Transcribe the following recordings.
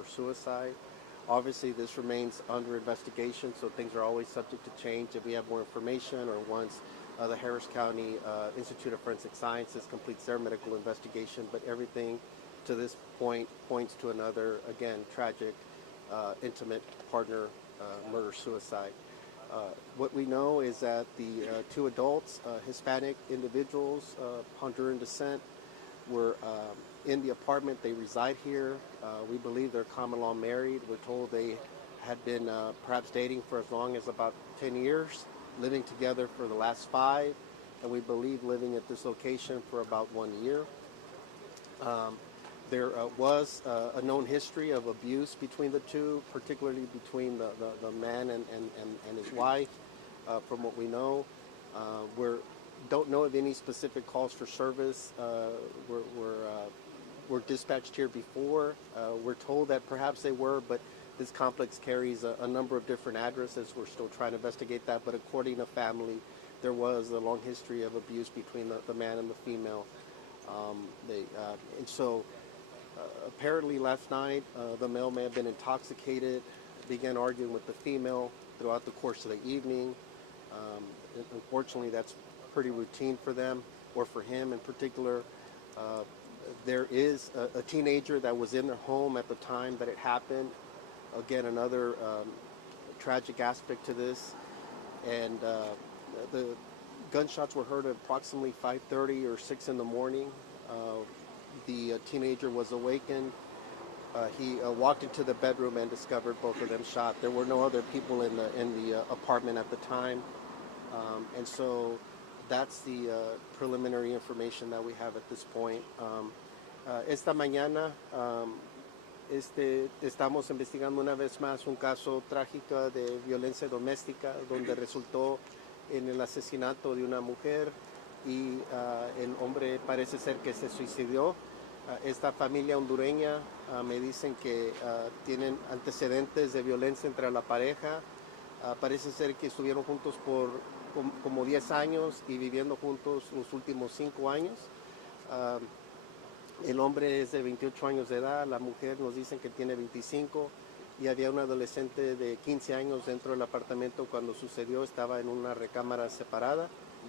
murder-suicide. Obviously, this remains under investigation, so things are always subject to change. If we have more information or once the Harris County Institute of Forensic Sciences completes their medical investigation, but everything to this point points to another, again, tragic, intimate partner murder-suicide. What we know is that the two adults, Hispanic individuals, Honduran descent, were in the apartment. They reside here. We believe they're common law married. We're told they had been perhaps dating for as long as about 10 years, living together for the last 5, and we believe living at this location for about 1 year. There was a known history of abuse between the two, particularly between the man and his wife, from what we know. We don't know of any specific calls for service. Were dispatched here before. We're told that perhaps they were, but this complex carries a number of different addresses. We're still trying to investigate that, but according to family, there was a long history of abuse between the man and the female. And so apparently last night, the male may have been intoxicated, began arguing with the female throughout the course of the evening. Unfortunately, that's pretty routine for them, or for him in particular. There is a teenager that was in their home at the time that it happened. Again, another tragic aspect to this. And the gunshots were heard at approximately 5:30 or 6 in the morning. The teenager was awakened. He walked into the bedroom and discovered both of them shot. There were no other people in the apartment at the time. And so that's the preliminary information that we have at this point. Esta mañana estamos investigando una vez más un caso trágico de violencia doméstica donde resultó en el asesinato de una mujer y el hombre parece ser que se suicidó. Esta familia hondureña me dicen que tienen antecedentes de violencia entre la pareja. Parece ser que estuvieron juntos por como 10 años y viviendo juntos los últimos 5 años. El hombre es de 28 años de edad, la mujer nos dicen que tiene 25 y había un adolescente de 15 años dentro del apartamento cuando sucedió, estaba en una recámara separada.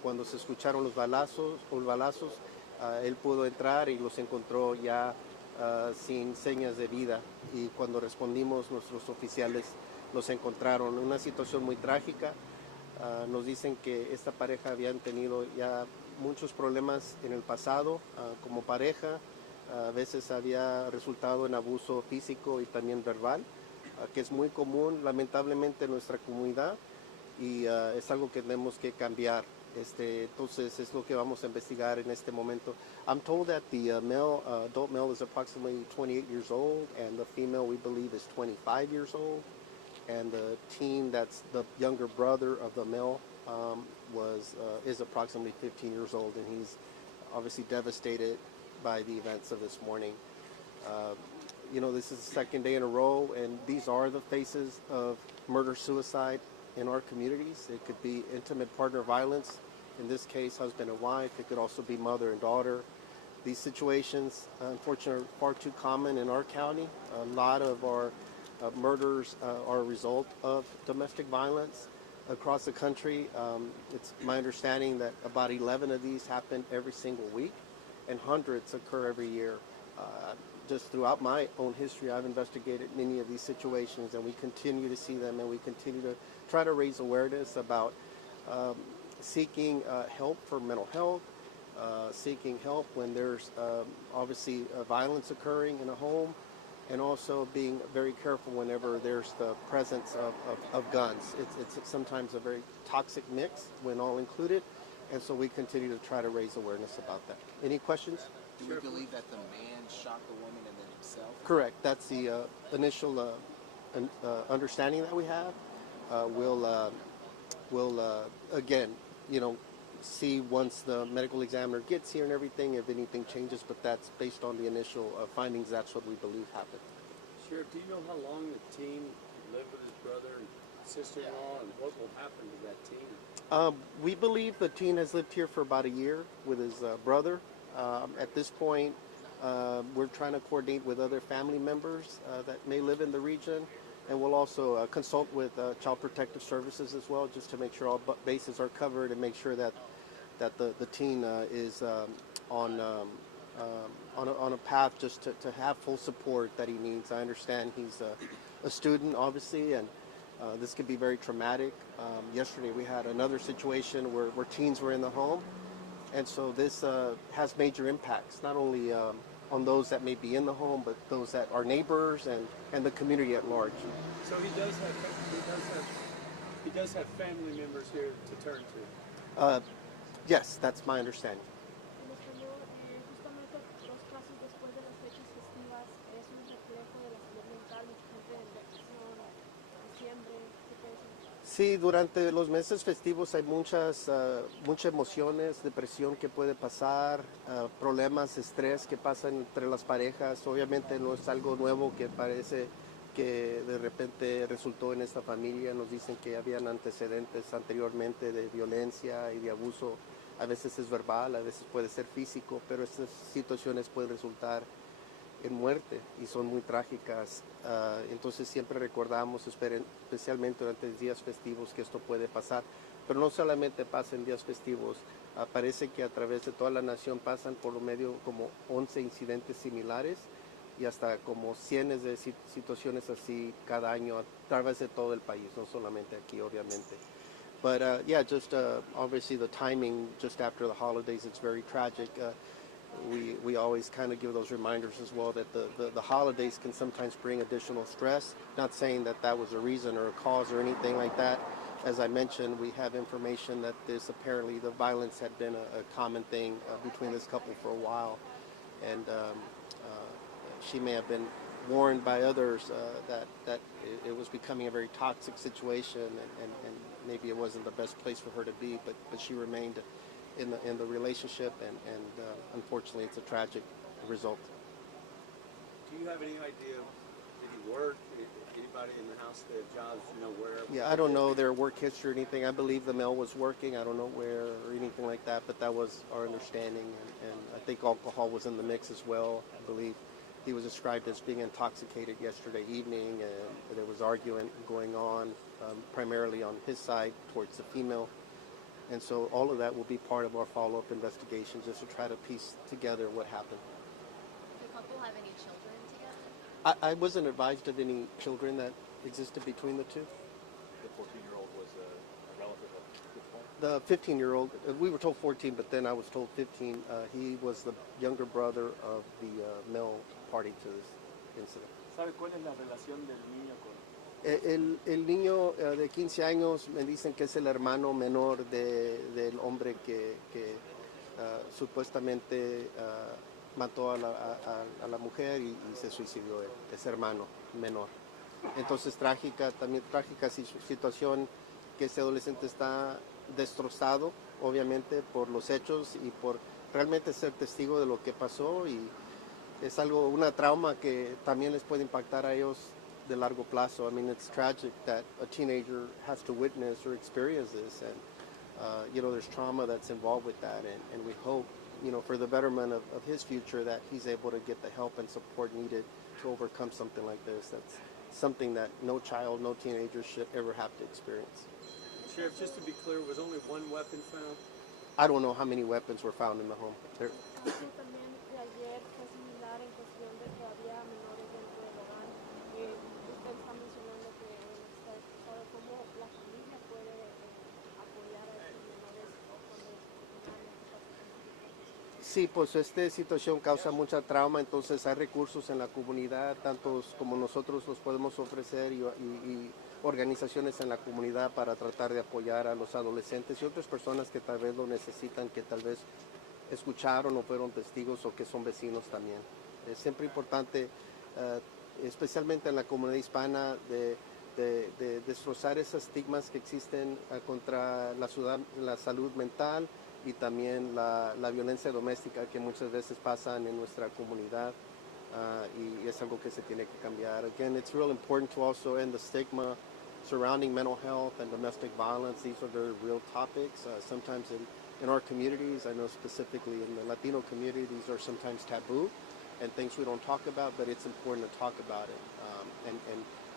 Cuando se escucharon los balazos, él pudo entrar y los encontró ya sin señas de vida, y cuando respondimos nuestros oficiales los encontraron. Una situación muy trágica. Nos dicen que esta pareja habían tenido ya muchos problemas en el pasado como pareja. A veces había resultado en abuso físico y también verbal, que es muy común lamentablemente en nuestra comunidad, y es algo que tenemos que cambiar. Entonces es lo que vamos a investigar en este momento. I'm told that the adult male is approximately 28 years old, and the female we believe is 25 years old. And the teen that's the younger brother of the male is approximately 15 years old, and he's obviously devastated by the events of this morning. This is the second day in a row, and these are the faces of murder-suicide in our communities. It could be intimate partner violence, in this case husband and wife. It could also be mother and daughter. These situations, unfortunately, are far too common in our county. A lot of our murders are a result of domestic violence across the country. It's my understanding that about 11 of these happen every single week, and hundreds occur every year. Just throughout my own history, I've investigated many of these situations, and we continue to see them, and we continue to try to raise awareness about seeking help for mental health, seeking help when there's obviously violence occurring in a home, and also being very careful whenever there's the presence of guns. It's sometimes a very toxic mix when all included, and so we continue to try to raise awareness about that. Any questions? Do you believe that the man shot the woman and then himself? Correct. That's the initial understanding that we have. We'll again, see once the medical examiner gets here and everything, if anything changes, but that's based on the initial findings. That's what we believe happened. Sheriff, do you know how long the teen lived with his brother and sister-in-law, and what will happen to that teen? We believe the teen has lived here for about a year with his brother. At this point, We're trying to coordinate with other family members that may live in the region, and we'll also consult with Child Protective Services as well, just to make sure all bases are covered and make sure that the teen is on a path just to have full support that he needs. I understand he's a student, obviously, and this could be very traumatic. Yesterday we had another situation where teens were in the home, and so this has major impacts, not only on those that may be in the home, but those that are neighbors and the community at large. So he does have family members here to turn to. Yes, that's my understanding. En español, justamente los casos después de las fechas festivas es un reflejo de la salud mental, mucha gente en depresión, diciembre, ¿qué puede ser? Sí, durante los meses festivos hay muchas emociones, depresión que puede pasar, problemas, estrés que pasan entre las parejas. Obviamente no es algo nuevo que parece que de repente resultó en esta familia. Nos dicen que habían antecedentes anteriormente de violencia y de abuso. A veces es verbal, a veces puede ser físico, pero estas situaciones pueden resultar en muerte y son muy trágicas. Entonces siempre recordamos, especialmente durante días festivos, que esto puede pasar. Pero no solamente pasa en días festivos, parece que a través de toda la nación pasan por lo medio como 11 incidentes similares y hasta como cientos de situaciones así cada año a través de todo el país, no solamente aquí, obviamente. But yeah, just obviously the timing just after the holidays, it's very tragic. We always kind of give those reminders as well that the holidays can sometimes bring additional stress. Not saying that was a reason or a cause or anything like that. As I mentioned, we have information that apparently the violence had been a common thing between this couple for a while. And she may have been warned by others that it was becoming a very toxic situation, and maybe it wasn't the best place for her to be, but she remained in the relationship, and unfortunately it's a tragic result. Do you have any idea, did he work? Anybody in the house that have jobs, where? Yeah, I don't know their work history or anything. I believe the male was working. I don't know where or anything like that, but that was our understanding, and I think alcohol was in the mix as well. I believe he was described as being intoxicated yesterday evening, and there was arguing going on, primarily on his side towards the female. And so all of that will be part of our follow-up investigation, just to try to piece together what happened. Did the couple have any children together? I wasn't advised of any children that existed between the two. The 14-year-old was a relative of which one? The 15-year-old, we were told 14, but then I was told 15. He was the younger brother of the male party to this incident. ¿Sabe cuál es la relación del niño con? El niño de 15 años me dicen que es el hermano menor del hombre que supuestamente mató a la mujer y se suicidó él, ese hermano menor. Entonces trágica situación, que ese adolescente está destrozado, obviamente, por los hechos y por realmente ser testigo de lo que pasó, y es una trauma que también les puede impactar a ellos de largo plazo. I mean, it's tragic that a teenager has to witness or experience this, and there's trauma that's involved with that, and we hope, for the betterment of his future, that he's able to get the help and support needed to overcome something like this. That's something that no child, no teenager should ever have to experience. Sheriff, just to be clear, was only one weapon found? I don't know how many weapons were found in the home. Caso también de ayer fue similar en cuestión de que había menores dentro del hogar. Usted está mencionando que está destrozado. ¿Cómo la familia puede apoyar a estos menores cuando Sí, pues esta situación causa mucha trauma, entonces hay recursos en la comunidad, tantos como nosotros los podemos ofrecer, y organizaciones en la comunidad para tratar de apoyar a los adolescentes y otras personas que tal vez lo necesitan, que tal vez escucharon o fueron testigos o que son vecinos también. Es siempre importante, especialmente en la comunidad hispana, de destrozar esos estigmas que existen contra la salud mental y también la violencia doméstica que muchas veces pasan en nuestra comunidad, y es algo que se tiene que cambiar. Again, it's real important to also end the stigma surrounding mental health and domestic violence. These are very real topics. Sometimes in our communities, I know specifically in the Latino community, these are sometimes taboo. and things we don't talk about, but it's important to talk about it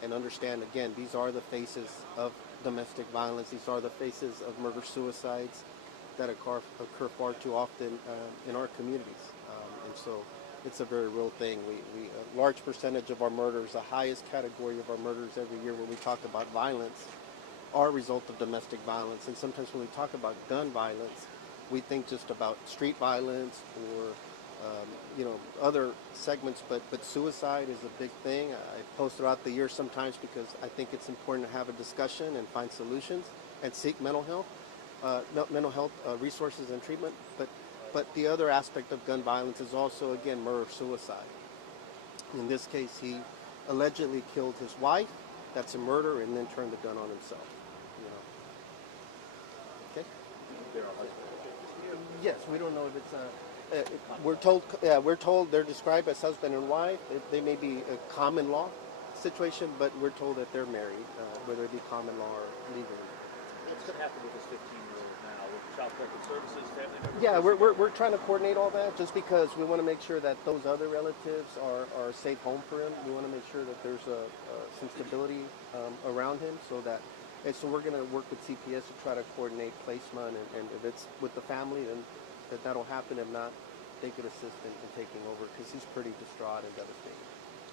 and understand, again, these are the faces of domestic violence. These are the faces of murder-suicides that occur far too often in our communities. And so it's a very real thing. A large percentage of our murders, the highest category of our murders every year when we talk about violence, are a result of domestic violence. And sometimes when we talk about gun violence, we think just about street violence or other segments, but suicide is a big thing. I post throughout the year sometimes because I think it's important to have a discussion and find solutions and seek mental health resources and treatment. But the other aspect of gun violence is also, again, murder-suicide. In this case, he allegedly killed his wife. That's a murder, and then turned the gun on himself. Okay. Yes, we don't know if it's we're told they're described as husband and wife. They may be a common law situation, but we're told that they're married, whether it be common law or legally. What's going to happen with this 15-year-old now? With child protective services, family members? Yeah, we're trying to coordinate all that just because we want to make sure that those other relatives are a safe home for him. We want to make sure that there's some stability around him and so we're going to work with CPS to try to coordinate placement, and if it's with the family, then that'll happen. If not, they could assist in taking over because he's pretty distraught and devastated.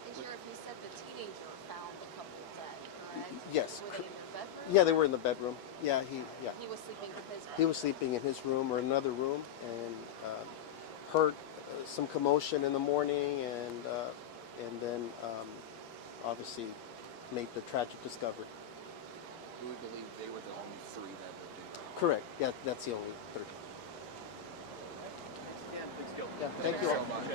And Sheriff, you said the teenager found the couple dead, correct? Yes. Were they in their bedroom? Yeah, they were in the bedroom. Yeah. He was sleeping in his room? He was sleeping in his room or another room, and heard some commotion in the morning, and then obviously made the tragic discovery. We believe they were the only three that lived in there. Correct. Yeah, that's the only three. And please go. Yeah, thank you So all. much.